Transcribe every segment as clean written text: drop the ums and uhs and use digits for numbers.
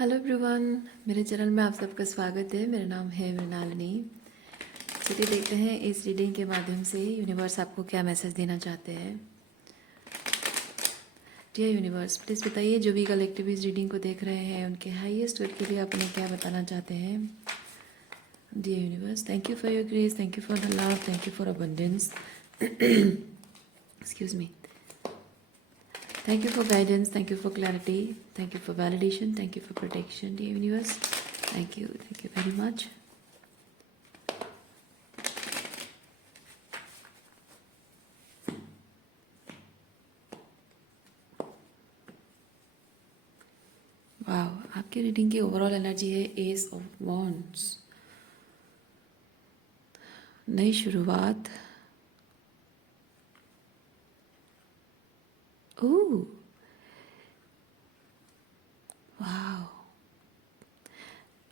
Hello everyone, मेरे channel में आप सबका स्वागत है। मेरा नाम है मृणालिनी। चलिए देखते हैं इस रीडिंग के माध्यम से यूनिवर्स आपको क्या मैसेज देना चाहते हैं। डियर यूनिवर्स, प्लीज़ बताइए जो भी कलेक्टिव इस रीडिंग को देख रहे हैं उनके हाईएस्ट गुड के लिए आप उन्हें क्या बताना चाहते हैं। Dear universe, thank you for your grace, thank you for the love, thank you for abundance. Excuse me. Thank you for guidance, thank you for clarity, thank you for validation, thank you for protection, dear universe. Thank you very much. वाह, आपकी reading की overall energy है S of wands. नई शुरुआत। ओह वाह,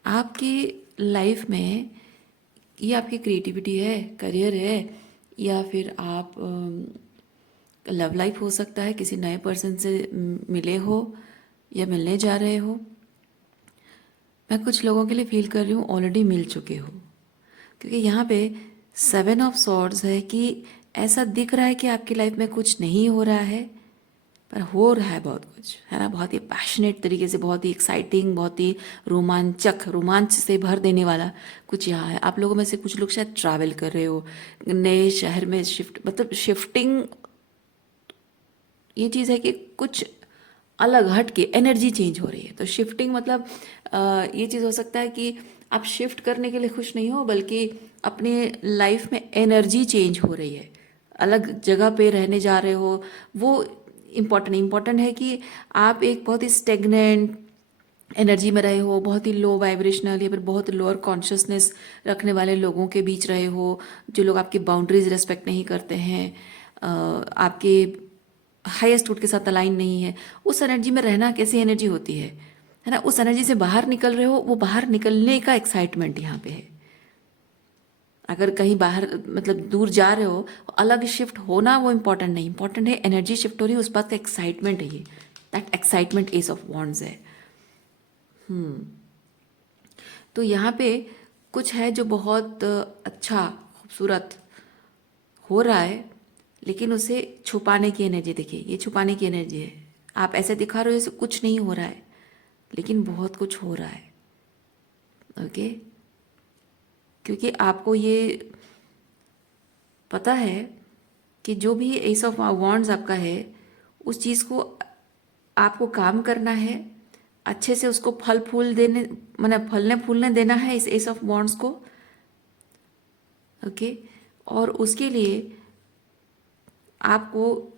आपकी life में ये आपकी क्रिएटिविटी है, करियर है, या फिर आप लव लाइफ हो सकता है, किसी नए पर्सन से मिले हो या मिलने जा रहे हो। मैं कुछ लोगों के लिए फील कर रही हूँ ऑलरेडी मिल चुके हो, क्योंकि यहाँ पे 7 ऑफ सॉर्ड्स है कि ऐसा दिख रहा है कि आपकी लाइफ में कुछ नहीं हो रहा है, पर हो रहा है बहुत कुछ, है ना। बहुत ही पैशनेट तरीके से, बहुत ही एक्साइटिंग, बहुत ही रोमांच से भर देने वाला कुछ यहाँ है। आप लोगों में से कुछ लोग शायद ट्रैवल कर रहे हो, नए शहर में मतलब शिफ्टिंग। ये चीज़ है कि कुछ अलग हट के एनर्जी चेंज हो रही है। तो शिफ्टिंग मतलब ये चीज़ हो सकता है कि आप शिफ्ट करने के लिए खुश नहीं हो, बल्कि अपने लाइफ में एनर्जी चेंज हो रही है, अलग जगह पे रहने जा रहे हो। वो इम्पॉर्टेंट है कि आप एक बहुत ही स्टेगनेंट एनर्जी में रहे हो, बहुत ही लो वाइब्रेशनल या फिर बहुत लोअर कॉन्शियसनेस रखने वाले लोगों के बीच रहे हो, जो लोग आपकी बाउंड्रीज रेस्पेक्ट नहीं करते हैं, आपके हाईएस्ट गुड के साथ अलाइन नहीं है। उस एनर्जी में रहना कैसी एनर्जी होती है ना। उस एनर्जी से बाहर निकल रहे हो, वो बाहर निकलने का एक्साइटमेंट यहाँ पे है। अगर कहीं बाहर मतलब दूर जा रहे हो, अलग शिफ्ट होना वो इम्पोर्टेंट नहीं, इंपॉर्टेंट है एनर्जी शिफ्ट हो रही है, उस बात का एक्साइटमेंट है ये। That excitement S of wands है। तो यहाँ पे कुछ है जो बहुत अच्छा खूबसूरत हो रहा है, लेकिन उसे छुपाने की एनर्जी। देखिए, ये छुपाने की एनर्जी है। आप ऐसे दिखा रहे हो जैसे कुछ नहीं हो रहा है, लेकिन बहुत कुछ हो रहा है। ओके, क्योंकि आपको ये पता है कि जो भी एस ऑफ वॉन्ड्स आपका है, उस चीज़ को आपको काम करना है, अच्छे से उसको फल फूल देने, मतलब फलने फूलने देना है इस एस ऑफ वॉन्ड्स को। ओके, और उसके लिए आपको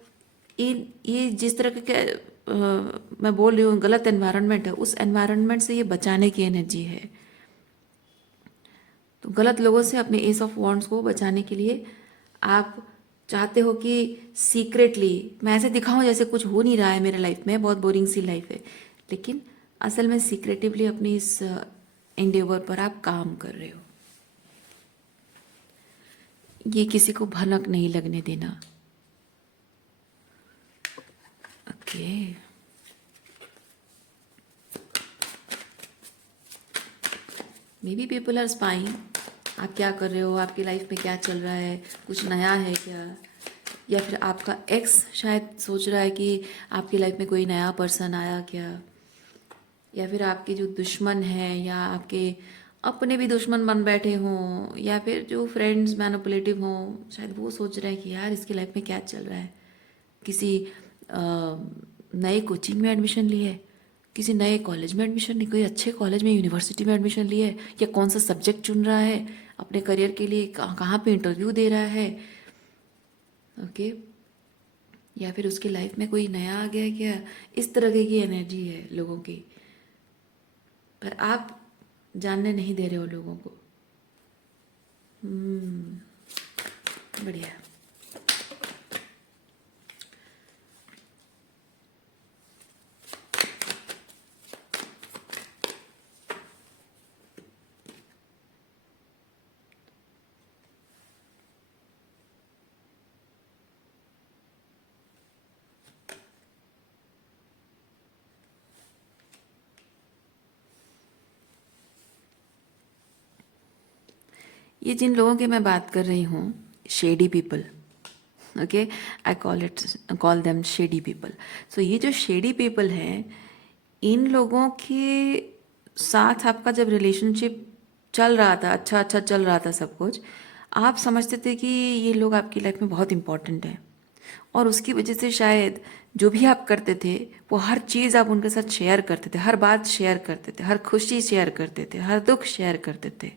ये जिस तरह के मैं बोल रही हूँ गलत एनवायरनमेंट है, उस एनवायरनमेंट से ये बचाने की एनर्जी है। तो गलत लोगों से अपने एस ऑफ वॉन्ड्स को बचाने के लिए आप चाहते हो कि सीक्रेटली मैं ऐसे दिखाऊं जैसे कुछ हो नहीं रहा है मेरे लाइफ में, बहुत बोरिंग सी लाइफ है, लेकिन असल में सीक्रेटिवली अपनी इस एंडेवर पर आप काम कर रहे हो। ये किसी को भनक नहीं लगने देना। Okay, maybe people are spying. आप क्या कर रहे हो, आपकी लाइफ में क्या चल रहा है, कुछ नया है क्या, या फिर आपका एक्स शायद सोच रहा है कि आपकी लाइफ में कोई नया पर्सन आया क्या, या फिर आपके जो दुश्मन हैं या आपके अपने भी दुश्मन बन बैठे हों, या फिर जो फ्रेंड्स मैनिपुलेटिव हों, शायद वो सोच रहे हैं कि यार इसकी लाइफ में क्या चल रहा है। किसी नए कोचिंग में एडमिशन लिए, किसी नए कॉलेज में एडमिशन ली, कोई अच्छे कॉलेज में यूनिवर्सिटी में एडमिशन लिए, या कौन सा सब्जेक्ट चुन रहा है अपने करियर के लिए, कहाँ पे इंटरव्यू दे रहा है। ओके, या फिर उसकी लाइफ में कोई नया आ गया क्या, इस तरह की एनर्जी है लोगों की, पर आप जानने नहीं दे रहे हो लोगों को। बढ़िया। ये जिन लोगों की मैं बात कर रही हूँ, shady people, okay, I call them shady people. So ये जो शेडी पीपल हैं, इन लोगों के साथ आपका जब रिलेशनशिप चल रहा था, अच्छा अच्छा चल रहा था सब कुछ, आप समझते थे कि ये लोग आपकी लाइफ में बहुत इंपॉर्टेंट हैं, और उसकी वजह से शायद जो भी आप करते थे वो हर चीज़ आप उनके साथ शेयर करते थे, हर बात शेयर करते थे, हर खुशी शेयर करते थे, हर दुख शेयर करते थे।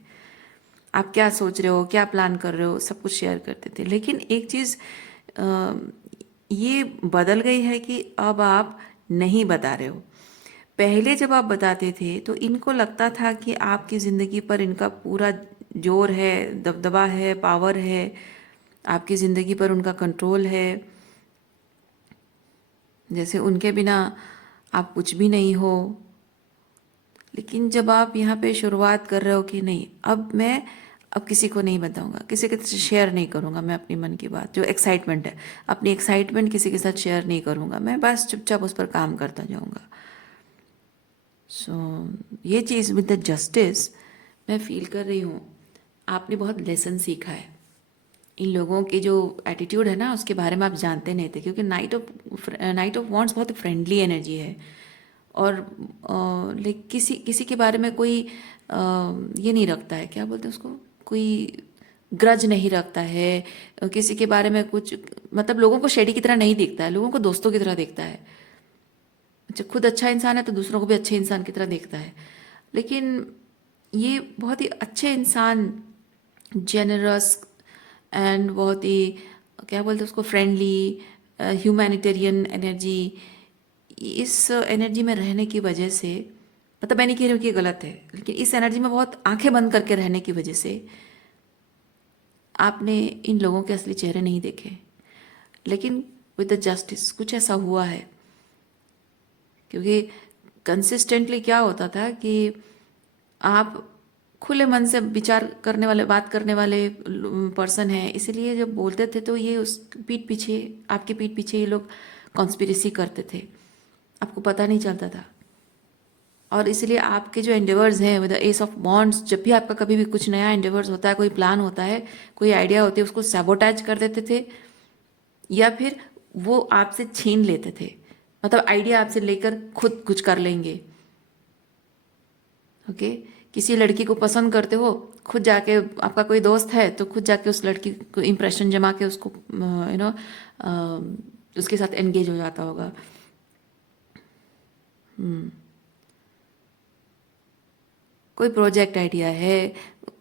आप क्या सोच रहे हो, क्या प्लान कर रहे हो, सब कुछ शेयर करते थे। लेकिन एक चीज़ ये बदल गई है कि अब आप नहीं बता रहे हो। पहले जब आप बताते थे तो इनको लगता था कि आपकी ज़िंदगी पर इनका पूरा जोर है, दबदबा है, पावर है, आपकी ज़िंदगी पर उनका कंट्रोल है, जैसे उनके बिना आप कुछ भी नहीं हो। लेकिन जब आप यहाँ पे शुरुआत कर रहे हो कि नहीं, अब किसी को नहीं बताऊंगा, किसी के साथ शेयर नहीं करूंगा मैं अपनी मन की बात, जो एक्साइटमेंट है, अपनी एक्साइटमेंट किसी के साथ शेयर नहीं करूंगा, मैं बस चुपचाप उस पर काम करता जाऊंगा। सो ये चीज़ विद द जस्टिस मैं फील कर रही हूँ, आपने बहुत लेसन सीखा है। इन लोगों की जो एटीट्यूड है ना, उसके बारे में आप जानते नहीं थे, क्योंकि नाइट ऑफ वॉन्ट्स बहुत फ्रेंडली एनर्जी है। और लाइक किसी किसी के बारे में कोई ये नहीं रखता है, क्या बोलते हैं उसको, कोई ग्रज नहीं रखता है। किसी के बारे में कुछ, मतलब लोगों को शेडी की तरह नहीं देखता है, लोगों को दोस्तों की तरह देखता है। अच्छा, खुद अच्छा इंसान है तो दूसरों को भी अच्छे इंसान की तरह देखता है। लेकिन ये बहुत ही अच्छे इंसान, जेनरस एंड बहुत ही, क्या बोलते हैं उसको, फ्रेंडली, ह्यूमैनिटेरियन एनर्जी, इस एनर्जी में रहने की वजह से, मतलब मैं नहीं कह रही हूँ कि ये गलत है, लेकिन इस एनर्जी में बहुत आंखें बंद करके रहने की वजह से आपने इन लोगों के असली चेहरे नहीं देखे। लेकिन विद द जस्टिस कुछ ऐसा हुआ है, क्योंकि कंसिस्टेंटली क्या होता था कि आप खुले मन से विचार करने वाले, बात करने वाले पर्सन हैं, इसीलिए जब बोलते थे तो ये उस पीठ पीछे, आपके पीठ पीछे ये लोग कॉन्स्पिरेसी करते थे, आपको पता नहीं चलता था। और इसलिए आपके जो एंडेवर्स हैं with the S of wands, जब भी आपका कभी भी कुछ नया एंडेवर्स होता है, कोई प्लान होता है, कोई आइडिया होती है, उसको सैबोटाइज कर देते थे, या फिर वो आपसे छीन लेते थे। मतलब आइडिया आपसे लेकर खुद कुछ कर लेंगे। ओके, किसी लड़की को पसंद करते हो, खुद जाके, आपका कोई दोस्त है तो खुद जाके उस लड़की को इम्प्रेशन जमा के उसको उसके साथ एंगेज हो जाता होगा। कोई प्रोजेक्ट आइडिया है,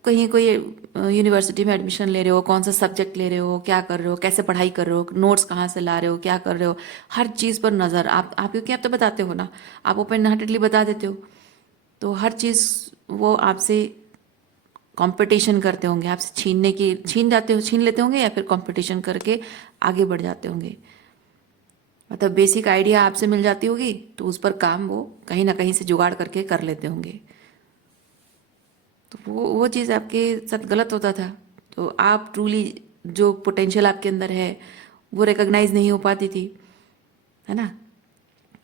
कहीं कोई यूनिवर्सिटी में एडमिशन ले रहे हो, कौन सा सब्जेक्ट ले रहे हो, क्या कर रहे हो, कैसे पढ़ाई कर रहे हो, नोट्स कहाँ से ला रहे हो, क्या कर रहे हो, हर चीज़ पर नज़र, आप क्योंकि आप तो बताते हो ना, आप ओपन हार्टेडली बता देते हो, तो हर चीज़ वो आपसे कंपटीशन करते होंगे, आपसे छीन लेते होंगे, या फिर कंपटीशन करके आगे बढ़ जाते होंगे। मतलब बेसिक आइडिया आपसे मिल जाती होगी तो उस पर काम वो कहीं ना कहीं से जुगाड़ करके कर लेते होंगे। तो वो चीज़ आपके साथ गलत होता था, तो आप ट्रूली जो पोटेंशियल आपके अंदर है वो रिकॉग्नाइज नहीं हो पाती थी, है ना।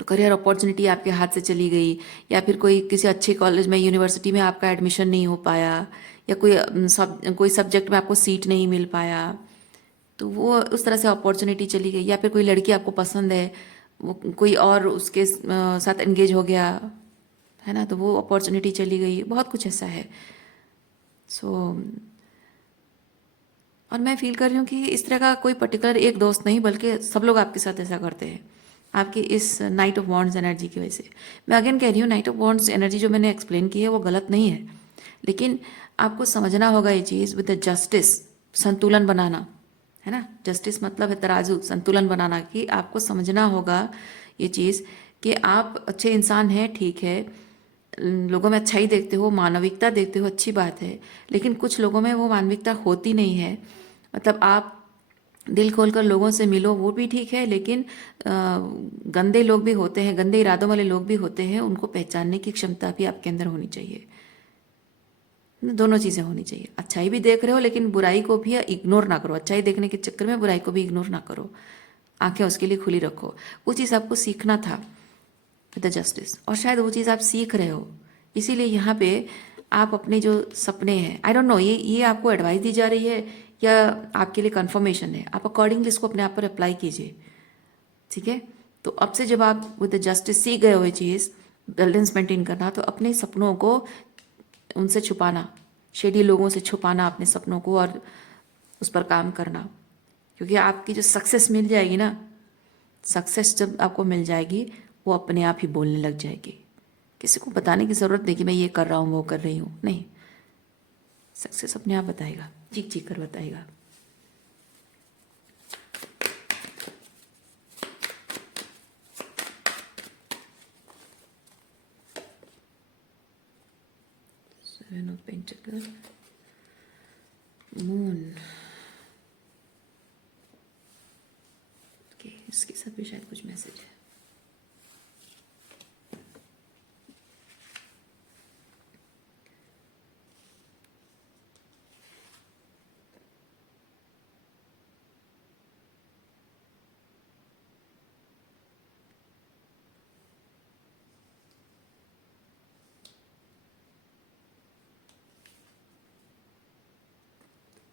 तो करियर अपॉर्चुनिटी आपके हाथ से चली गई, या फिर कोई किसी अच्छे कॉलेज में, यूनिवर्सिटी में आपका एडमिशन नहीं हो पाया, या कोई सब्जेक्ट में आपको सीट नहीं मिल पाया, तो वो उस तरह से अपॉर्चुनिटी चली गई। या फिर कोई लड़की आपको पसंद है, वो कोई और उसके साथ एंगेज हो गया, है ना, तो वो अपॉर्चुनिटी चली गई। बहुत कुछ ऐसा है। सो और मैं फील कर रही हूँ कि इस तरह का कोई पर्टिकुलर एक दोस्त नहीं, बल्कि सब लोग आपके साथ ऐसा करते हैं, आपकी इस नाइट ऑफ वॉन्ड्स एनर्जी की वजह से। मैं अगेन कह रही हूँ, नाइट ऑफ वॉन्ड्स एनर्जी जो मैंने एक्सप्लेन की है वो गलत नहीं है, लेकिन आपको समझना होगा ये चीज़ विद द जस्टिस, संतुलन बनाना, है ना। जस्टिस मतलब है तराजू, संतुलन बनाना, कि आपको समझना होगा ये चीज़ कि आप अच्छे इंसान हैं, ठीक है, लोगों में अच्छाई देखते हो, मानविकता देखते हो, अच्छी बात है, लेकिन कुछ लोगों में वो मानविकता होती नहीं है। मतलब आप दिल खोलकर लोगों से मिलो, वो भी ठीक है, लेकिन गंदे लोग भी होते हैं, गंदे इरादों वाले लोग भी होते हैं, उनको पहचानने की क्षमता भी आपके अंदर होनी चाहिए। दोनों चीज़ें होनी चाहिए, अच्छाई भी देख रहे हो लेकिन बुराई को भी इग्नोर ना करो, अच्छाई देखने के चक्कर में बुराई को भी इग्नोर ना करो, आंखें उसके लिए खुली रखो। वो चीज़ आपको सीखना था विद द जस्टिस, और शायद वो चीज़ आप सीख रहे हो, इसीलिए यहाँ पे आप अपने जो सपने हैं, आई डोंट नो ये आपको एडवाइस दी जा रही है या आपके लिए कंफर्मेशन है, आप अकॉर्डिंगली इसको अपने आप पर अप्लाई कीजिए। ठीक है, तो अब से जब आप विद द जस्टिस सीख गए हो ये चीज़ बैलेंस मेंटेन करना, तो अपने सपनों को उनसे छुपाना, शेडी लोगों से छुपाना अपने सपनों को और उस पर काम करना। क्योंकि आपकी जो सक्सेस मिल जाएगी ना, सक्सेस जब आपको मिल जाएगी वो अपने आप ही बोलने लग जाएगी। किसी को बताने की ज़रूरत नहीं कि मैं ये कर रहा हूँ वो कर रही हूँ, नहीं, सक्सेस अपने आप बताएगा, चीख चीख कर बताएगा। Seven of pentacle, moon, okay, इसके साथ भी शायद कुछ मैसेज है।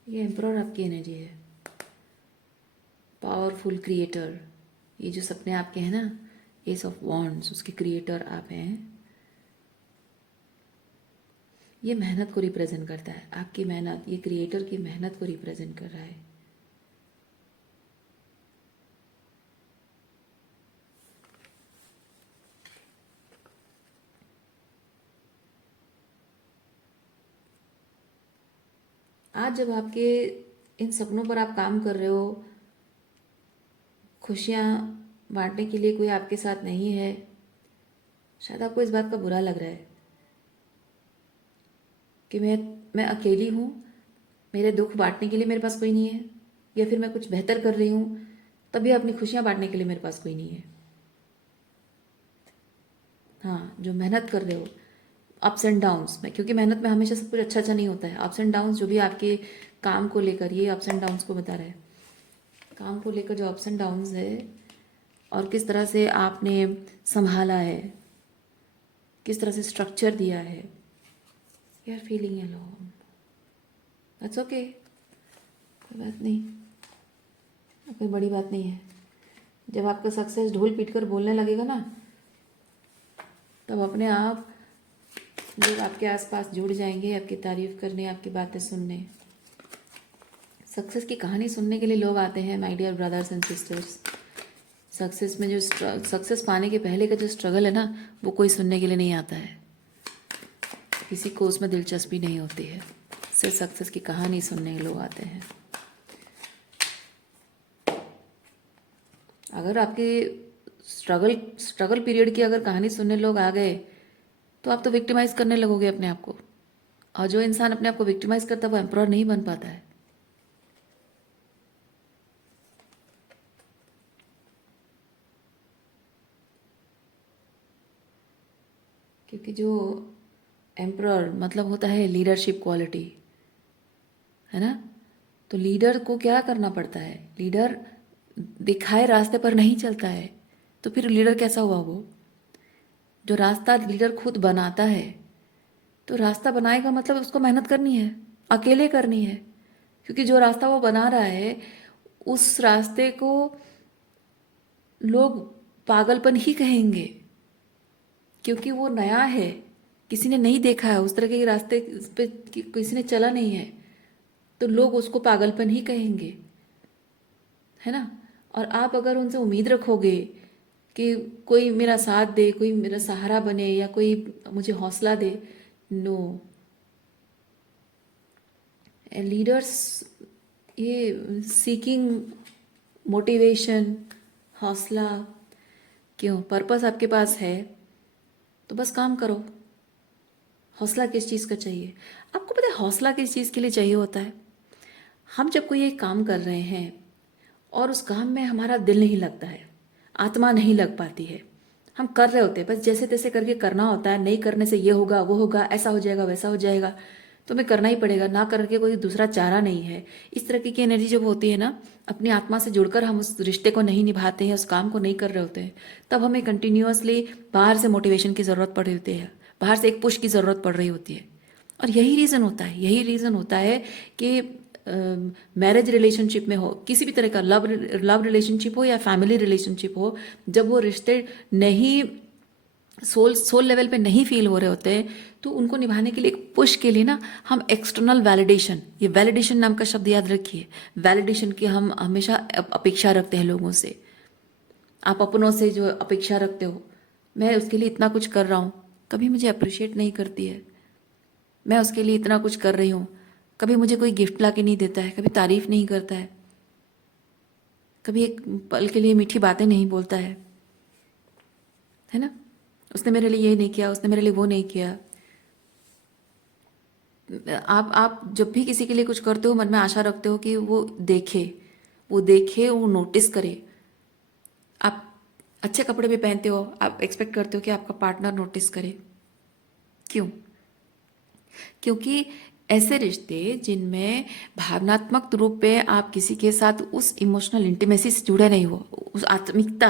ये एम्परर आपकी एनर्जी है, पावरफुल क्रिएटर। ये जो सपने आपके हैं ना, एस ऑफ वॉन्ड्स, उसके क्रिएटर आप हैं। ये मेहनत को रिप्रेजेंट करता है, आपकी मेहनत, ये क्रिएटर की मेहनत को रिप्रेजेंट कर रहा है। आज जब आपके इन सपनों पर आप काम कर रहे हो, खुशियाँ बांटने के लिए कोई आपके साथ नहीं है, शायद आपको इस बात का बुरा लग रहा है कि मैं अकेली हूँ, मेरे दुख बांटने के लिए मेरे पास कोई नहीं है, या फिर मैं कुछ बेहतर कर रही हूँ तभी अपनी खुशियाँ बांटने के लिए मेरे पास कोई नहीं है। हाँ, जो मेहनत कर रहे हो अप्स एंड डाउन्स में, क्योंकि मेहनत में हमेशा सब कुछ अच्छा अच्छा नहीं होता है, अप्स एंड डाउन्स जो भी आपके काम को लेकर, ये अप्स एंड डाउन्स को बता रहा है, काम को लेकर जो अप्स एंड डाउन्स है और किस तरह से आपने संभाला है, किस तरह से स्ट्रक्चर दिया है। You are feeling alone, that's okay, कोई बात नहीं, कोई बड़ी बात नहीं है। जब आपका सक्सेस ढोल पीट कर बोलने लगेगा ना, तब अपने आप लोग आपके आसपास जुड़ जाएंगे आपकी तारीफ करने, आपकी बातें सुनने। सक्सेस की कहानी सुनने के लिए लोग आते हैं my dear brothers and sisters. Success में जो सक्सेस पाने के पहले का जो स्ट्रगल है ना, वो कोई सुनने के लिए नहीं आता है, किसी को उसमें दिलचस्पी नहीं होती है, सिर्फ सक्सेस की कहानी सुनने के लोग आते हैं। अगर आपके स्ट्रगल पीरियड की अगर कहानी सुनने लोग आ गए तो आप तो विक्टिमाइज करने लगोगे अपने आप को, और जो इंसान अपने आप को विक्टिमाइज करता है वो एम्परर नहीं बन पाता है। क्योंकि जो एम्परर मतलब होता है लीडरशिप क्वालिटी, है ना। तो लीडर को क्या करना पड़ता है, लीडर दिखाए रास्ते पर नहीं चलता है, तो फिर लीडर कैसा हुआ वो। जो रास्ता लीडर खुद बनाता है, तो रास्ता बनाएगा मतलब उसको मेहनत करनी है, अकेले करनी है, क्योंकि जो रास्ता वो बना रहा है उस रास्ते को लोग पागलपन ही कहेंगे, क्योंकि वो नया है, किसी ने नहीं देखा है उस तरह के रास्ते पे, किसी ने चला नहीं है, तो लोग उसको पागलपन ही कहेंगे, है ना। और आप अगर उनसे उम्मीद रखोगे कि कोई मेरा साथ दे, कोई मेरा सहारा बने, या कोई मुझे हौसला दे, नो, लीडर्स ये सीकिंग मोटिवेशन, हौसला, क्यों, पर्पस आपके पास है तो बस काम करो। हौसला किस चीज़ का चाहिए आपको पता है, हौसला किस चीज़ के लिए चाहिए होता है। हम जब कोई एक काम कर रहे हैं और उस काम में हमारा दिल नहीं लगता है, आत्मा नहीं लग पाती है, हम कर रहे होते हैं बस जैसे तैसे करके करना होता है, नहीं करने से ये होगा वो होगा, ऐसा हो जाएगा वैसा हो जाएगा, तो हमें करना ही पड़ेगा, ना करके कोई दूसरा चारा नहीं है। इस तरह की एनर्जी जब होती है ना, अपनी आत्मा से जुड़कर हम उस रिश्ते को नहीं निभाते हैं, उस काम को नहीं कर रहे होते हैं, तब हमें कंटिन्यूअसली बाहर से मोटिवेशन की ज़रूरत पड़ रही होती है, बाहर से एक पुश की ज़रूरत पड़ रही होती है, और यही रीज़न होता है कि मैरिज रिलेशनशिप में हो, किसी भी तरह का लव रिलेशनशिप हो या फैमिली रिलेशनशिप हो, जब वो रिश्ते नहीं सोल लेवल पे नहीं फील हो रहे होते हैं, तो उनको निभाने के लिए एक पुश के लिए ना हम एक्सटर्नल वैलिडेशन, ये वैलिडेशन नाम का शब्द याद रखिए, वैलिडेशन की हम हमेशा अपेक्षा रखते हैं लोगों से। आप अपनों से जो अपेक्षा रखते हो, मैं उसके लिए इतना कुछ कर रहा हूँ, कभी मुझे अप्रिशिएट नहीं करती है, मैं उसके लिए इतना कुछ कर रही हूँ, कभी मुझे कोई गिफ्ट ला के नहीं देता है, कभी तारीफ नहीं करता है, कभी एक पल के लिए मीठी बातें नहीं बोलता है ना, उसने मेरे लिए ये नहीं किया, उसने मेरे लिए वो नहीं किया। आप जब भी किसी के लिए कुछ करते हो, मन में आशा रखते हो कि वो देखे, वो नोटिस करे। आप अच्छे कपड़े भी पहनते हो, आप एक्सपेक्ट करते हो कि आपका पार्टनर नोटिस करे। क्यों? क्योंकि ऐसे रिश्ते जिनमें भावनात्मक रूप पे आप किसी के साथ उस इमोशनल इंटीमेसी से जुड़े नहीं हो, उस आत्मिकता,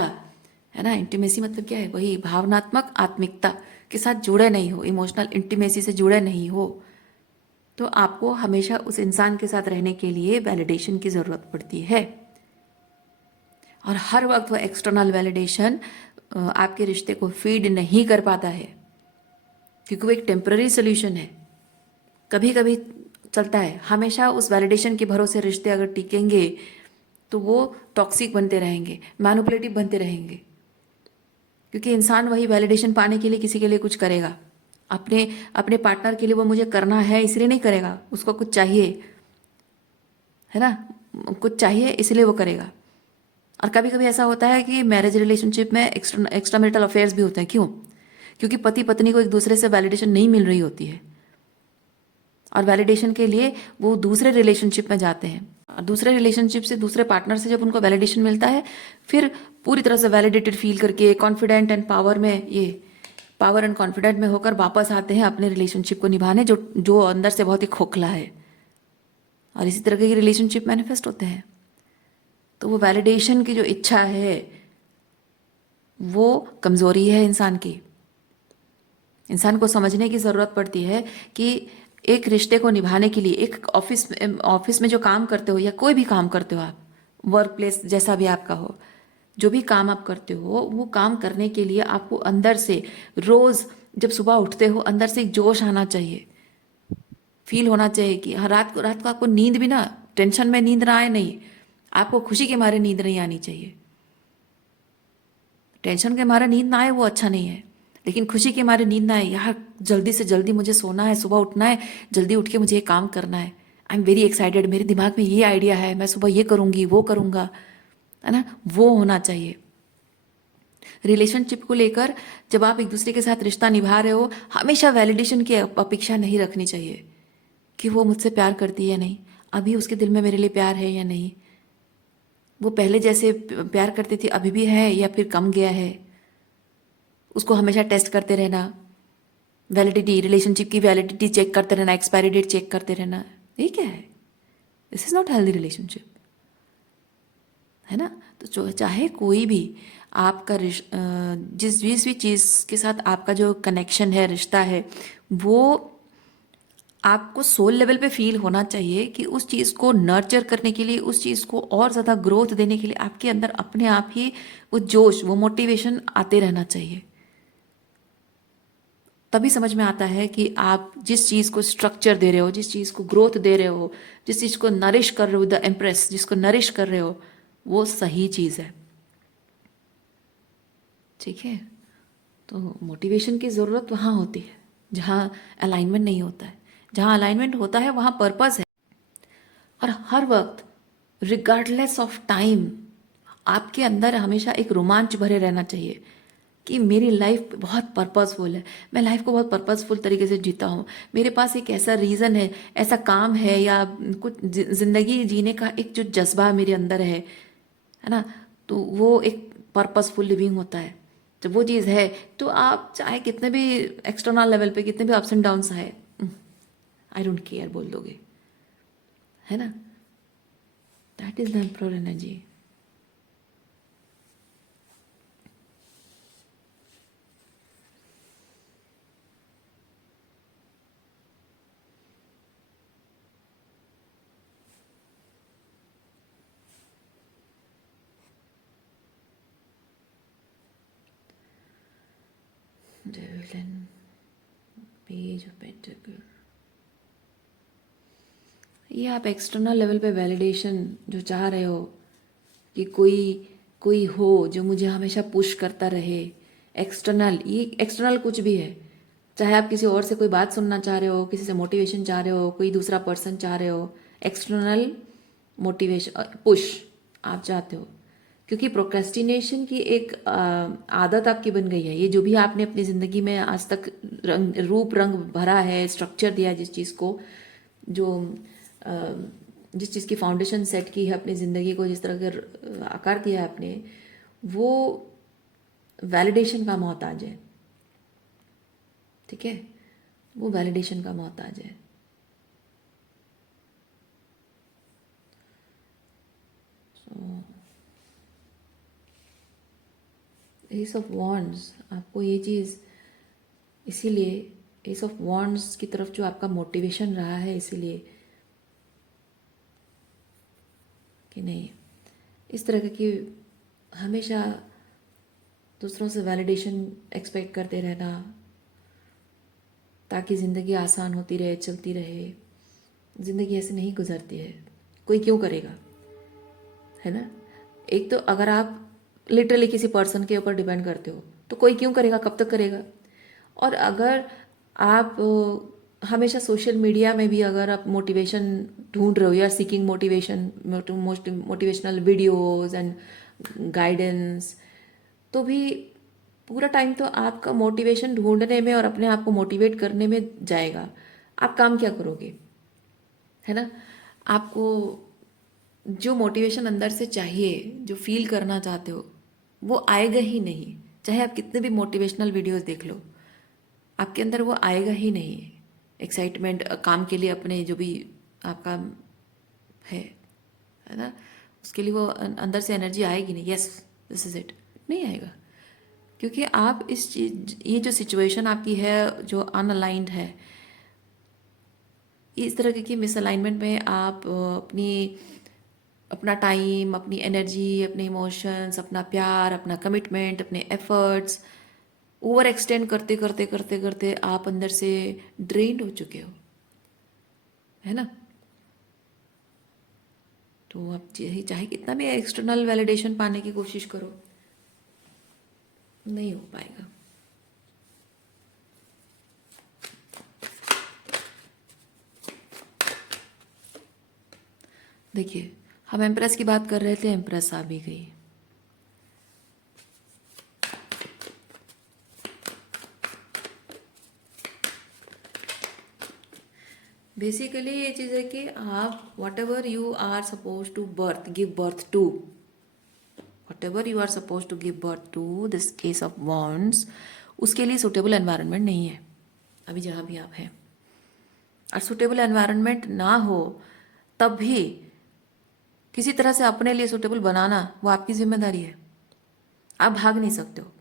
है ना, इंटीमेसी मतलब क्या है, वही भावनात्मक आत्मिकता के साथ जुड़े नहीं हो, इमोशनल इंटीमेसी से जुड़े नहीं हो, तो आपको हमेशा उस इंसान के साथ रहने के लिए वैलिडेशन की ज़रूरत पड़ती है। और हर वक्त वो एक्सटर्नल वैलिडेशन आपके रिश्ते को फीड नहीं कर पाता है, क्योंकि वो एक टेम्पररी सोल्यूशन है, कभी कभी चलता है। हमेशा उस वैलिडेशन के भरोसे रिश्ते अगर टिकेंगे तो वो टॉक्सिक बनते रहेंगे, मैनिपुलेटिव बनते रहेंगे, क्योंकि इंसान वही वैलिडेशन पाने के लिए किसी के लिए कुछ करेगा। अपने अपने पार्टनर के लिए वो मुझे करना है इसलिए नहीं करेगा, उसको कुछ चाहिए, है ना, कुछ चाहिए इसलिए वो करेगा। और कभी कभी ऐसा होता है कि मैरिज रिलेशनशिप में एक्स्ट्रा मैरिटल अफेयर्स भी होते हैं। क्यों? क्योंकि पति पत्नी को एक दूसरे से वैलिडेशन नहीं मिल रही होती है, और वैलिडेशन के लिए वो दूसरे रिलेशनशिप में जाते हैं, और दूसरे रिलेशनशिप से, दूसरे पार्टनर से जब उनको वैलिडेशन मिलता है, फिर पूरी तरह से वैलिडेटेड फील करके कॉन्फिडेंट एंड पावर में, ये पावर एंड कॉन्फिडेंट में होकर वापस आते हैं अपने रिलेशनशिप को निभाने, जो जो अंदर से बहुत ही खोखला है। और इसी तरह के रिलेशनशिप मैनिफेस्ट होते हैं। तो वो वैलिडेशन की जो इच्छा है वो कमज़ोरी है इंसान की। इंसान को समझने की ज़रूरत पड़ती है कि एक रिश्ते को निभाने के लिए, एक ऑफिस में जो काम करते हो या कोई भी काम करते हो आप, वर्क प्लेस जैसा भी आपका हो, जो भी काम आप करते हो, वो काम करने के लिए आपको अंदर से रोज़ जब सुबह उठते हो अंदर से एक जोश आना चाहिए, फील होना चाहिए कि हाँ, रात को आपको नींद भी ना, टेंशन में नींद ना आए, नहीं, आपको खुशी के मारे नींद नहीं आनी चाहिए। टेंशन के मारे नींद ना आए वो अच्छा नहीं है, लेकिन खुशी के मारे नींद ना आए, यार जल्दी से जल्दी मुझे सोना है, सुबह उठना है, जल्दी उठ के मुझे ये काम करना है, आई एम वेरी एक्साइटेड, मेरे दिमाग में ये आइडिया है, मैं सुबह ये करूँगी वो करूँगा, है ना, वो होना चाहिए। रिलेशनशिप को लेकर जब आप एक दूसरे के साथ रिश्ता निभा रहे हो, हमेशा वैलिडेशन की अपेक्षा नहीं रखनी चाहिए कि वो मुझसे प्यार करती है या नहीं, अभी उसके दिल में मेरे लिए प्यार है या नहीं, वो पहले जैसे प्यार करती थी अभी भी है या फिर कम गया है। उसको हमेशा टेस्ट करते रहना, वैलिडिटी, रिलेशनशिप की वैलिडिटी चेक करते रहना, एक्सपायरी डेट चेक करते रहना, ये क्या है? This is not healthy relationship, है ना। तो चाहे कोई भी आपका जिस भी चीज़ के साथ आपका जो कनेक्शन है, रिश्ता है, वो आपको सोल लेवल पे फील होना चाहिए कि उस चीज़ को नर्चर करने के लिए, उस चीज़ को और ज़्यादा ग्रोथ देने के लिए आपके अंदर अपने आप ही वो जोश, वो मोटिवेशन आते रहना चाहिए। तभी समझ में आता है कि आप जिस चीज़ को स्ट्रक्चर दे रहे हो, जिस चीज़ को ग्रोथ दे रहे हो, जिस चीज़ को नरिश कर रहे हो, द एम्प्रेस जिसको नरिश कर रहे हो, वो सही चीज़ है। ठीक है। तो मोटिवेशन की ज़रूरत वहाँ होती है जहाँ अलाइनमेंट नहीं होता है। जहाँ अलाइनमेंट होता है वहाँ पर्पस है। और हर वक्त रिगार्डलेस ऑफ टाइम आपके अंदर हमेशा एक रोमांच भरे रहना चाहिए कि मेरी लाइफ बहुत पर्पसफुल है, मैं लाइफ को बहुत पर्पसफुल तरीके से जीता हूँ, मेरे पास एक ऐसा रीज़न है, ऐसा काम है, या कुछ ज़िंदगी जीने का एक जो जज्बा मेरे अंदर है ना, तो वो एक पर्पसफुल लिविंग होता है। जब वो चीज़ है तो आप चाहे कितने भी एक्सटर्नल लेवल पे कितने भी अप्स एंड डाउन्स आए, आई डोंट केयर बोल दोगे, है ना। That is the emperor energy. Devil and page of pentacle. ये आप एक्सटर्नल लेवल पे वैलिडेशन जो चाह रहे हो कि कोई कोई हो जो मुझे हमेशा पुश करता रहे। एक्सटर्नल, ये एक्सटर्नल कुछ भी है, चाहे आप किसी और से कोई बात सुनना चाह रहे हो, किसी से मोटिवेशन चाह रहे हो, कोई दूसरा पर्सन चाह रहे हो, एक्सटर्नल मोटिवेशन पुश आप चाहते हो। क्योंकि प्रोक्रेस्टिनेशन की एक आदत आपकी बन गई है। ये जो भी आपने अपनी ज़िंदगी में आज तक रूप रंग भरा है, स्ट्रक्चर दिया है जिस चीज़ को, जो अ, जिस चीज़ की फाउंडेशन सेट की है अपनी ज़िंदगी को, जिस तरह का आकार दिया है आपने, वो वैलिडेशन का मोहताज है। ठीक है, वो वैलिडेशन का मोहताज है। एस ऑफ वॉन्ड्स आपको ये चीज़, इसीलिए एस ऑफ वॉन्ड्स की तरफ जो आपका मोटिवेशन रहा है, इसीलिए कि नहीं, इस तरह की हमेशा दूसरों से वैलिडेशन एक्सपेक्ट करते रहना ताकि ज़िंदगी आसान होती रहे, चलती रहे। ज़िंदगी ऐसे नहीं गुजरती है, कोई क्यों करेगा, है ना। एक तो अगर आप लिटरली किसी पर्सन के ऊपर डिपेंड करते हो तो कोई क्यों करेगा, कब तक करेगा। और अगर आप हमेशा सोशल मीडिया में भी अगर आप मोटिवेशन ढूंढ रहे हो, या seeking motivation, motivational videos and guidance, तो भी पूरा टाइम तो आपका मोटिवेशन ढूंढने में और अपने आप को मोटिवेट करने में जाएगा। आप काम क्या करोगे, है ना। आपको जो मोटिवेशन अंदर से चाहिए, जो फील करना चाहते हो, वो आएगा ही नहीं। चाहे आप कितने भी मोटिवेशनल वीडियोस देख लो, आपके अंदर वो आएगा ही नहीं। एक्साइटमेंट काम के लिए, अपने जो भी आपका है ना, उसके लिए वो अंदर से एनर्जी आएगी नहीं। यस, दिस इज इट, नहीं आएगा। क्योंकि आप इस चीज, ये जो सिचुएशन आपकी है जो अनअलाइंड है, इस तरह की मिसअलाइनमेंट में आप अपना टाइम, अपनी एनर्जी, अपने इमोशंस, अपना प्यार, अपना कमिटमेंट, अपने एफर्ट्स ओवर एक्सटेंड करते करते करते करते आप अंदर से ड्रेन्ड हो चुके हो, है ना। तो आप चाहे कितना भी एक्सटर्नल वैलिडेशन पाने की कोशिश करो, नहीं हो पाएगा। देखिए, हम एम्प्रेस की बात कर रहे थे, एम्प्रेस आ भी गई। बेसिकली ये चीज़ है कि आप whatever you are suppose to give birth to, whatever you are suppose to give birth to, this case of wounds, उसके लिए सुटेबल एनवायरनमेंट नहीं है अभी जहाँ भी आप हैं। और सुटेबल एनवायरनमेंट ना हो तब भी किसी तरह से अपने लिए सुटेबल बनाना वो आपकी जिम्मेदारी है। आप भाग नहीं सकते हो।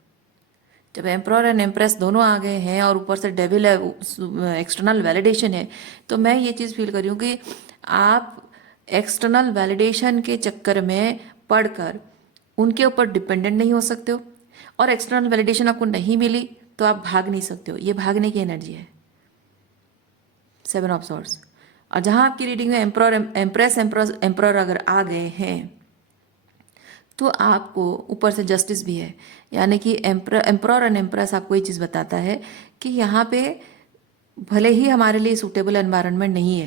जब एम्प्रॉर एंड एम्प्रेस दोनों आ गए हैं और ऊपर से डेविल है, एक्सटर्नल वैलिडेशन है, तो मैं ये चीज़ फील कर रही हूँ कि आप एक्सटर्नल वैलिडेशन के चक्कर में पढ़कर उनके ऊपर डिपेंडेंट नहीं हो सकते हो। और एक्सटर्नल वैलिडेशन आपको नहीं मिली तो आप भाग नहीं सकते हो। ये भागने की एनर्जी है, 7 ऑफ सॉर्ड्स। और जहाँ आपकी रीडिंग में एम्प्रॉर, एम्प्रेस, एम्प्रॉर अगर आ गए हैं तो आपको ऊपर से जस्टिस भी है। यानी कि एम्प्रॉर एंड एम्प्रेस आपको ये चीज़ बताता है कि यहाँ पे भले ही हमारे लिए सूटेबल एनवायरनमेंट नहीं है,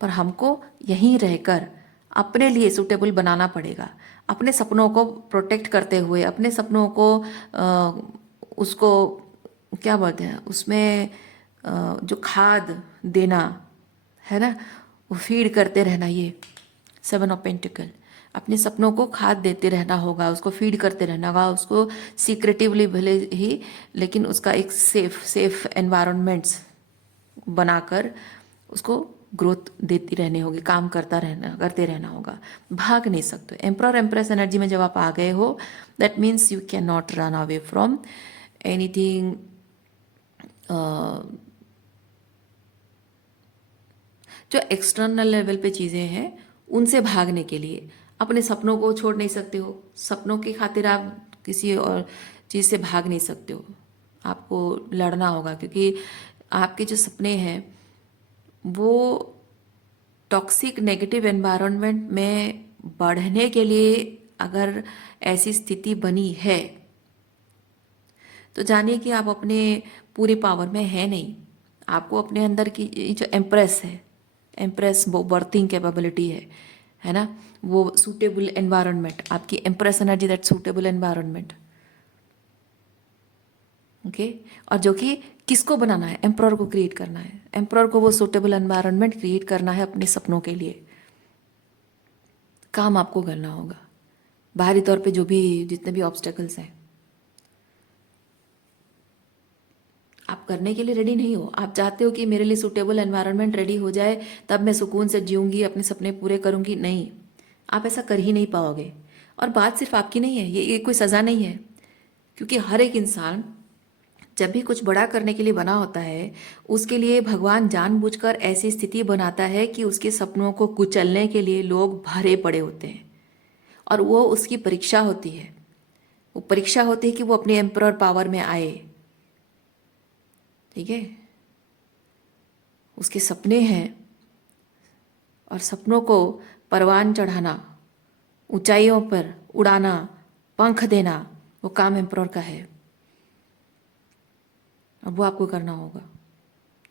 पर हमको यहीं रहकर अपने लिए सूटेबल बनाना पड़ेगा। अपने सपनों को प्रोटेक्ट करते हुए, अपने सपनों को उसको क्या बोलते हैं, उसमें जो खाद देना है ना, वो फीड करते रहना। ये 7 ऑफ पेंटिकल, अपने सपनों को खाद देते रहना होगा, उसको फीड करते रहना होगा, उसको सीक्रेटिवली भले ही, लेकिन उसका एक सेफ एनवायरनमेंट्स बनाकर उसको ग्रोथ देती रहनी होगी, काम करते रहना होगा। भाग नहीं सकते। एम्प्रॉर एम्प्रेस एनर्जी में जब आप आ गए हो, that means you can not run away from anything. जो एक्सटर्नल लेवल पे चीज़ें हैं उनसे भागने के लिए अपने सपनों को छोड़ नहीं सकते हो। सपनों की खातिर आप किसी और चीज़ से भाग नहीं सकते हो, आपको लड़ना होगा, क्योंकि आपके जो सपने हैं वो टॉक्सिक नेगेटिव एनवायरनमेंट में बढ़ने के लिए अगर ऐसी स्थिति बनी है तो जानिए कि आप अपने पूरी पावर में है नहीं। आपको अपने अंदर की ये जो एम्प्रेस है, एम्प्रेस वो बर्थिंग कैपेबिलिटी है ना, वो सूटेबल एनवायरनमेंट, आपकी empress energy, that suitable environment, okay. और जो कि किसको बनाना है, एम्प्रर को क्रिएट करना है, एम्प्रर को वो सूटेबल एनवायरनमेंट क्रिएट करना है अपने सपनों के लिए। काम आपको करना होगा, बाहरी तौर पे जो भी जितने भी ऑब्स्टेकल्स हैं आप करने के लिए रेडी नहीं हो। आप चाहते हो कि मेरे लिए सूटेबल एनवायरनमेंट रेडी हो जाए तब मैं सुकून से जीऊँगी, अपने सपने पूरे करूँगी, नहीं, आप ऐसा कर ही नहीं पाओगे। और बात सिर्फ आपकी नहीं है, ये कोई सज़ा नहीं है, क्योंकि हर एक इंसान जब भी कुछ बड़ा करने के लिए बना होता है उसके लिए भगवान जानबूझकर ऐसी स्थिति बनाता है कि उसके सपनों को कुचलने के लिए लोग भरे पड़े होते हैं, और वो उसकी परीक्षा होती है। वो परीक्षा होती है कि वो अपने एम्परर पावर में आए, ठीक है। उसके सपने हैं और सपनों को परवान चढ़ाना, ऊंचाइयों पर उड़ाना, पंख देना, वो काम एम्परर का है, और वो आपको करना होगा।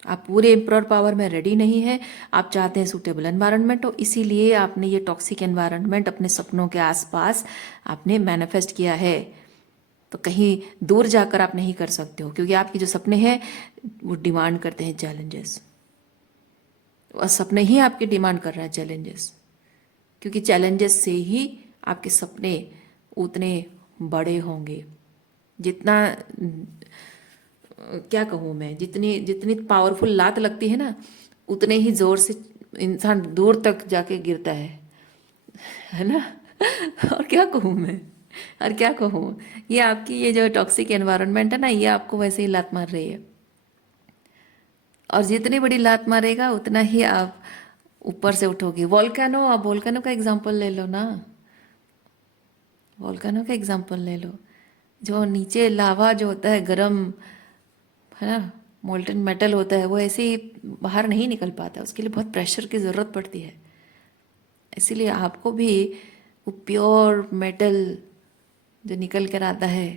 आप पूरे एम्परर पावर में रेडी नहीं है, आप चाहते हैं सूटेबल एनवायरनमेंट हो, इसीलिए आपने ये टॉक्सिक एनवायरनमेंट अपने सपनों के आसपास आपने मैनिफेस्ट किया है। तो कहीं दूर जाकर आप नहीं कर सकते हो, क्योंकि आपके जो सपने हैं वो डिमांड करते हैं चैलेंजेस, और सपने ही आपके डिमांड कर रहा है चैलेंजेस, क्योंकि चैलेंजेस से ही आपके सपने उतने बड़े होंगे। जितना क्या कहूँ मैं, जितनी जितनी पावरफुल लात लगती है ना, उतने ही जोर से इंसान दूर तक जाके गिरता है ना। और क्या कहूँ मैं, और क्या कहूँ, ये आपकी ये जो टॉक्सिक एनवायरनमेंट है ना, ये आपको वैसे ही लात मार रही है, और जितनी बड़ी लात मारेगा उतना ही आप ऊपर से उठोगे। वोल्केनो, आप वोल्केनो का एग्जांपल ले लो ना, वोल्केनो का एग्जांपल ले लो। जो नीचे लावा जो होता है गरम, है ना, मोल्टन मेटल होता है, वो ऐसे ही बाहर नहीं निकल पाता, उसके लिए बहुत प्रेशर की ज़रूरत पड़ती है। इसीलिए आपको भी वो प्योर मेटल जो निकल कर आता है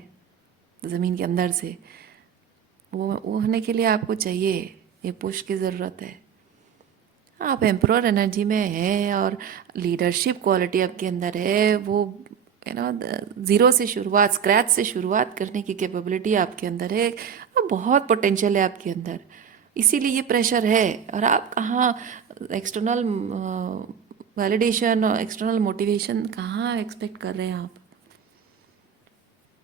ज़मीन के अंदर से, वो होने के लिए आपको चाहिए, ये पुश की ज़रूरत है। आप एम्प्रोर एनर्जी में है और लीडरशिप क्वालिटी आपके अंदर है, वो ज़ीरो से शुरुआत, स्क्रैच से शुरुआत करने की कैपेबिलिटी आपके अंदर है, और बहुत पोटेंशियल है आपके अंदर, इसीलिए ये प्रेशर है। और आप कहाँ एक्सटर्नल वैलिडेशन और एक्सटर्नल मोटिवेशन कहाँ एक्सपेक्ट कर रहे हैं आप,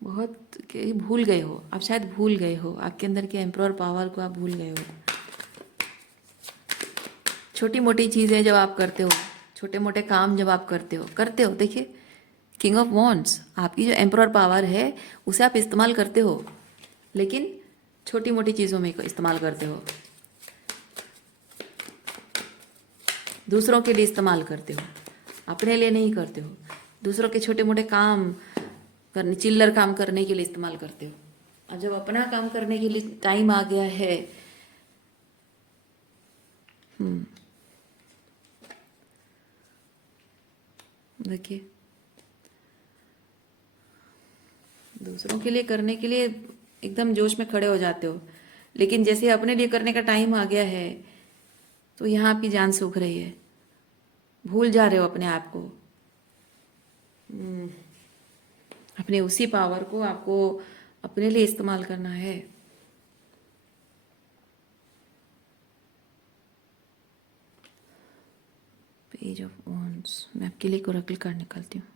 बहुत भूल गए हो आप, शायद भूल गए हो आपके अंदर के एम्प्रोर पावर को, आप भूल गए हो। छोटी मोटी चीज़ें जब आप करते हो, छोटे मोटे काम जब आप करते हो, देखिए किंग ऑफ वॉन्ड्स, आपकी जो एम्परर पावर है उसे आप इस्तेमाल करते हो, लेकिन छोटी मोटी चीज़ों में इस्तेमाल करते हो, दूसरों के लिए इस्तेमाल करते हो, अपने लिए नहीं करते हो। दूसरों के छोटे मोटे काम करने, चिल्लर काम करने के लिए इस्तेमाल करते हो, और जब अपना काम करने के लिए टाइम आ गया है, देखिए दूसरों के लिए करने के लिए एकदम जोश में खड़े हो जाते हो, लेकिन जैसे अपने लिए करने का टाइम आ गया है तो यहाँ आपकी जान सूख रही है, भूल जा रहे हो अपने आप को। अपने उसी पावर को आपको अपने लिए इस्तेमाल करना है। पेज ऑफ वॉन्ड्स, मैं आपके लिए कोरेकल कार्ड निकालती हूँ।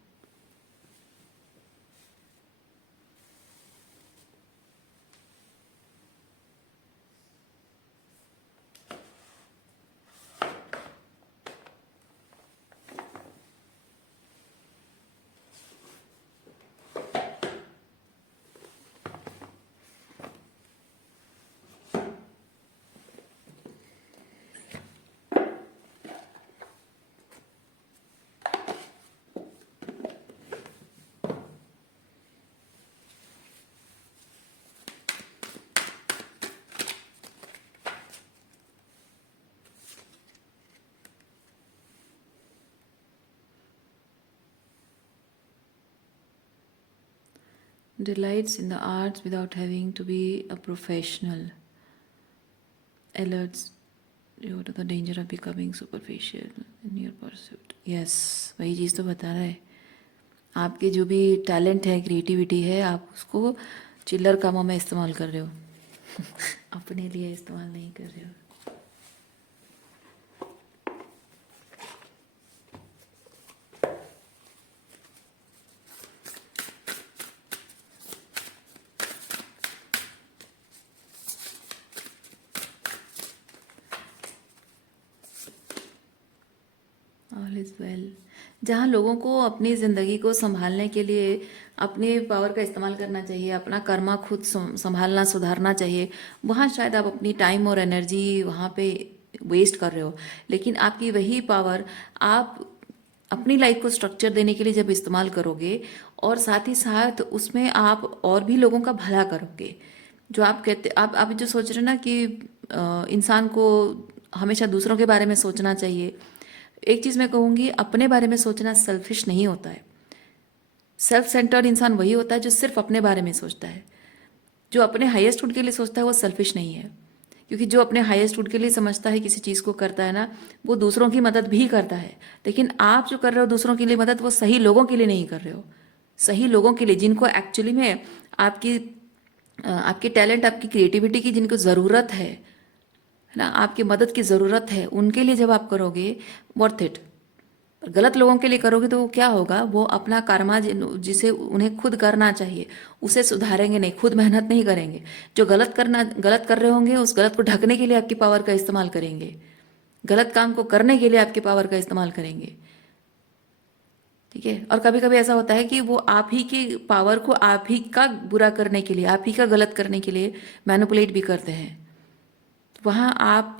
delights in the arts without having to be a professional, alerts you to the danger of becoming superficial in your pursuit. Yes, वही चीज़ तो बता रहा है। आपके जो भी टैलेंट है, क्रिएटिविटी है, आप उसको चिल्लर कामों में इस्तेमाल कर रहे हो अपने लिए इस्तेमाल नहीं कर रहे हो। All is well. जहाँ लोगों को अपनी ज़िंदगी को संभालने के लिए अपने पावर का इस्तेमाल करना चाहिए, अपना कर्मा खुद संभालना सुधारना चाहिए, वहाँ शायद आप अपनी टाइम और एनर्जी वहाँ पे वेस्ट कर रहे हो। लेकिन आपकी वही पावर आप अपनी लाइफ को स्ट्रक्चर देने के लिए जब इस्तेमाल करोगे और साथ ही साथ उसमें आप और भी लोगों का भला करोगे। जो आप कहते आप जो सोच रहे हो ना कि इंसान को हमेशा दूसरों के बारे में सोचना चाहिए, एक चीज़ मैं कहूँगी, अपने बारे में सोचना सेल्फिश नहीं होता है। सेल्फ सेंटर्ड इंसान वही होता है जो सिर्फ अपने बारे में सोचता है। जो अपने हाईएस्ट गुड के लिए सोचता है वो सेल्फिश नहीं है, क्योंकि जो अपने हाईएस्ट गुड के लिए समझता है, किसी चीज़ को करता है ना, वो दूसरों की मदद भी करता है। लेकिन आप जो कर रहे हो दूसरों के लिए मदद, वो सही लोगों के लिए नहीं कर रहे हो। सही लोगों के लिए, जिनको एक्चुअली में आपकी आपके टैलेंट, आपकी क्रिएटिविटी की जिनको ज़रूरत है ना, आपकी मदद की ज़रूरत है, उनके लिए जब आप करोगे, वर्थ इट। पर गलत लोगों के लिए करोगे तो क्या होगा, वो अपना कर्मा जिसे उन्हें खुद करना चाहिए उसे सुधारेंगे नहीं, खुद मेहनत नहीं करेंगे। जो गलत कर रहे होंगे, उस गलत को ढकने के लिए आपकी पावर का इस्तेमाल करेंगे, गलत काम को करने के लिए आपकी पावर का इस्तेमाल करेंगे। ठीक है। और कभी कभी ऐसा होता है कि वो आप ही की पावर को आप ही का बुरा करने के लिए, आप ही का गलत करने के लिए मैनिपुलेट भी करते हैं। वहाँ आप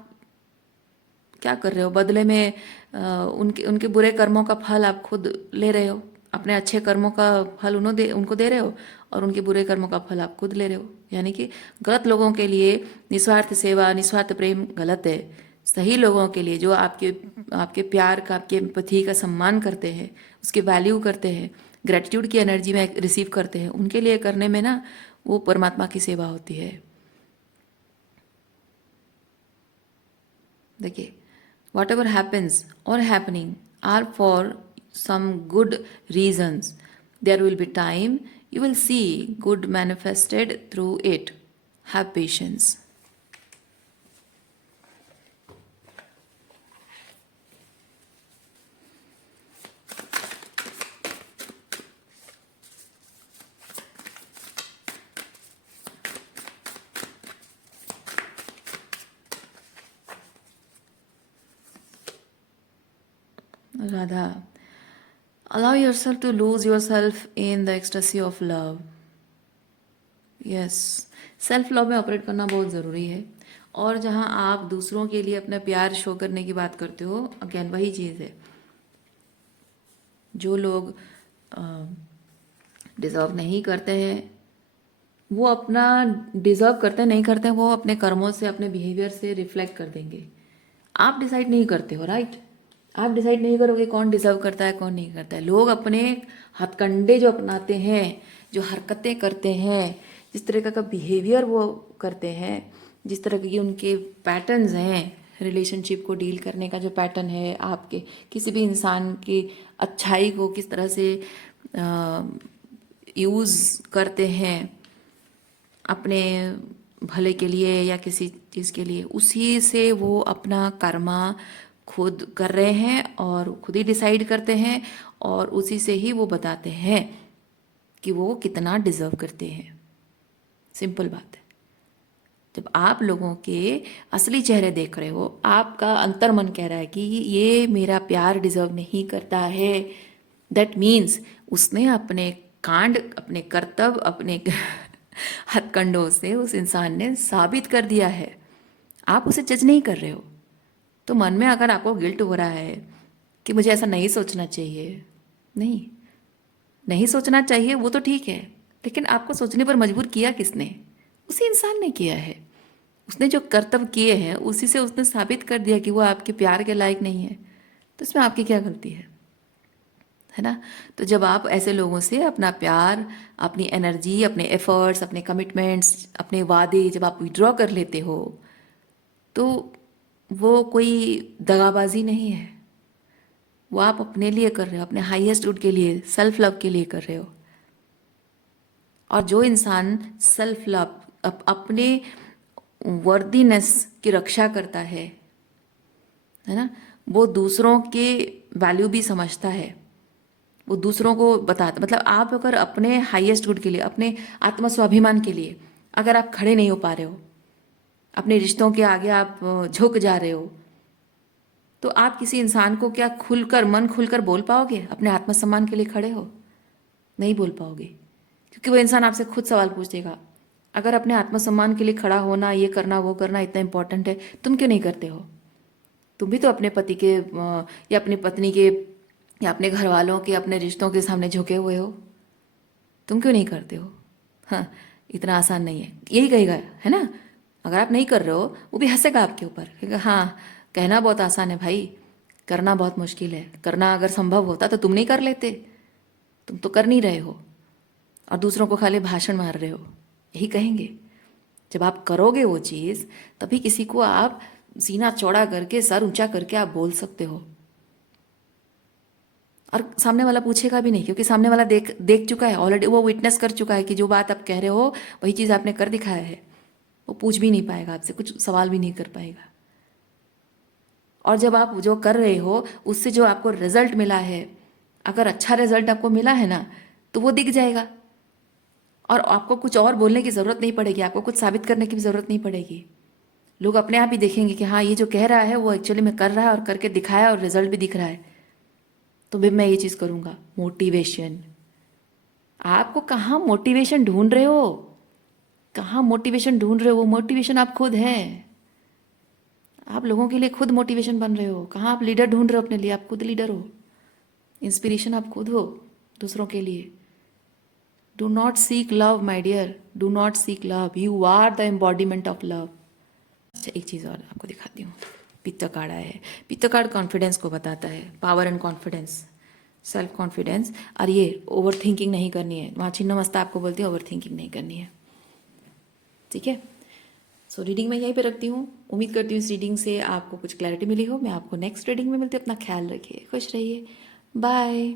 क्या कर रहे हो, बदले में उनके उनके बुरे कर्मों का फल आप खुद ले रहे हो, अपने अच्छे कर्मों का फल उनको दे रहे हो, और उनके बुरे कर्मों का फल आप खुद ले रहे हो। यानी कि गलत लोगों के लिए निस्वार्थ सेवा, निस्वार्थ प्रेम गलत है। सही लोगों के लिए, जो आपके आपके प्यार का, आपके एम्पैथी का सम्मान करते हैं, उसकी वैल्यू करते हैं, ग्रेटिट्यूड की एनर्जी में रिसीव करते हैं, उनके लिए करने में ना वो परमात्मा की सेवा होती है। देखिए, whatever happens or happening are for some good reasons. There will be time you will see good manifested through it. Have patience. Radha, allow yourself to lose yourself in the ecstasy of love. Yes, self love में operate करना बहुत ज़रूरी है। और जहाँ आप दूसरों के लिए अपना प्यार शो करने की बात करते हो, अगेन वही चीज़ है। जो लोग डिज़र्व नहीं करते हैं, वो अपना डिज़र्व करते नहीं करते, वो अपने कर्मों से, अपने बिहेवियर से रिफ्लेक्ट कर देंगे। आप डिसाइड नहीं करते हो, राइट? आप डिसाइड नहीं करोगे कौन डिजर्व करता है, कौन नहीं करता है। लोग अपने हथकंडे जो अपनाते हैं, जो हरकतें करते हैं, जिस तरह का बिहेवियर वो करते हैं, जिस तरह की उनके पैटर्न्स हैं, रिलेशनशिप को डील करने का जो पैटर्न है, आपके किसी भी इंसान की अच्छाई को किस तरह से यूज़ करते हैं अपने भले के लिए या किसी चीज़ के लिए, उसी से वो अपना कर्मा खुद कर रहे हैं और खुद ही डिसाइड करते हैं, और उसी से ही वो बताते हैं कि वो कितना डिज़र्व करते हैं। सिंपल बात है। जब आप लोगों के असली चेहरे देख रहे हो, आपका अंतर्मन कह रहा है कि ये मेरा प्यार डिज़र्व नहीं करता है, दैट मीन्स उसने अपने कांड, अपने कर्तव्य, अपने हथकंडों से उस इंसान ने साबित कर दिया है। आप उसे जज नहीं कर रहे हो। तो मन में अगर आपको गिल्ट हो रहा है कि मुझे ऐसा नहीं सोचना चाहिए, नहीं सोचना चाहिए, वो तो ठीक है, लेकिन आपको सोचने पर मजबूर किया किसने? उसी इंसान ने किया है। उसने जो कर्तव्य किए हैं, उसी से उसने साबित कर दिया कि वो आपके प्यार के लायक नहीं है। तो इसमें आपकी क्या गलती है? है ना। तो जब आप ऐसे लोगों से अपना प्यार, अपनी एनर्जी, अपने एफर्ट्स, अपने कमिटमेंट्स, अपने वादे जब आप विड्रॉ कर लेते हो, तो वो कोई दगाबाजी नहीं है, वो आप अपने लिए कर रहे हो, अपने हाईएस्ट गुड के लिए, सेल्फ लव के लिए कर रहे हो। और जो इंसान सेल्फ लव, अपने वर्दीनेस की रक्षा करता है ना, वो दूसरों के वैल्यू भी समझता है, वो दूसरों को बताता। मतलब आप अगर अपने हाईएस्ट गुड के लिए, अपने आत्म स्वाभिमान के लिए अगर आप खड़े नहीं हो पा रहे हो, अपने रिश्तों के आगे आप झुक जा रहे हो, तो आप किसी इंसान को क्या खुलकर, मन खुलकर बोल पाओगे अपने आत्मसम्मान के लिए खड़े हो? नहीं बोल पाओगे, क्योंकि वो इंसान आपसे खुद सवाल पूछेगा, अगर अपने आत्मसम्मान के लिए खड़ा होना, ये करना, वो करना इतना इंपॉर्टेंट है, तुम क्यों नहीं करते हो? तुम भी तो अपने पति के या अपनी पत्नी के या अपने घर वालों के, अपने रिश्तों के सामने झुके हुए हो, तुम क्यों नहीं करते हो? हाँ, इतना आसान नहीं है, यही कहेगा, है ना। अगर आप नहीं कर रहे हो, वो भी हंसेगा आपके ऊपर, कहेगा हाँ, कहना बहुत आसान है भाई, करना बहुत मुश्किल है, करना अगर संभव होता तो तुम नहीं कर लेते, तुम तो कर नहीं रहे हो और दूसरों को खाली भाषण मार रहे हो, यही कहेंगे। जब आप करोगे वो चीज़, तभी किसी को आप सीना चौड़ा करके, सर ऊंचा करके आप बोल सकते हो, और सामने वाला पूछेगा भी नहीं, क्योंकि सामने वाला देख देख चुका है ऑलरेडी, वो विटनेस कर चुका है कि जो बात आप कह रहे हो वही चीज़ आपने कर दिखाया है। वो पूछ भी नहीं पाएगा आपसे, कुछ सवाल भी नहीं कर पाएगा। और जब आप जो कर रहे हो उससे जो आपको रिजल्ट मिला है, अगर अच्छा रिजल्ट आपको मिला है ना, तो वो दिख जाएगा, और आपको कुछ और बोलने की ज़रूरत नहीं पड़ेगी, आपको कुछ साबित करने की भी ज़रूरत नहीं पड़ेगी। लोग अपने आप ही देखेंगे कि हाँ, ये जो कह रहा है वो एक्चुअली में कर रहा है और करके दिखाया और रिजल्ट भी दिख रहा है, तो भी मैं ये चीज़ करूँगा। मोटिवेशन, आपको कहाँ मोटिवेशन ढूंढ रहे हो? कहाँ मोटिवेशन ढूंढ रहे हो? वो मोटिवेशन आप खुद हैं। आप लोगों के लिए खुद मोटिवेशन बन रहे हो। कहाँ आप लीडर ढूंढ रहे हो अपने लिए? आप खुद लीडर हो, इंस्पिरेशन आप खुद हो दूसरों के लिए। Do not seek love my dear, do not seek love, you are the embodiment of love. अच्छा, एक चीज़ और आपको दिखाती हूँ। पित्त कार्ड आया है। पित्त कार्ड कॉन्फिडेंस को बताता है, power and confidence, self confidence. और ये ओवर थिंकिंग नहीं करनी है, वहाँ छिन्नमस्ता आपको बोलती है ओवर थिंकिंग नहीं करनी है, ठीक है। सो रीडिंग मैं यहीं पे रखती हूँ। उम्मीद करती हूँ इस रीडिंग से आपको कुछ क्लैरिटी मिली हो। मैं आपको नेक्स्ट रीडिंग में मिलती हूँ। अपना ख्याल रखिए, खुश रहिए, बाय।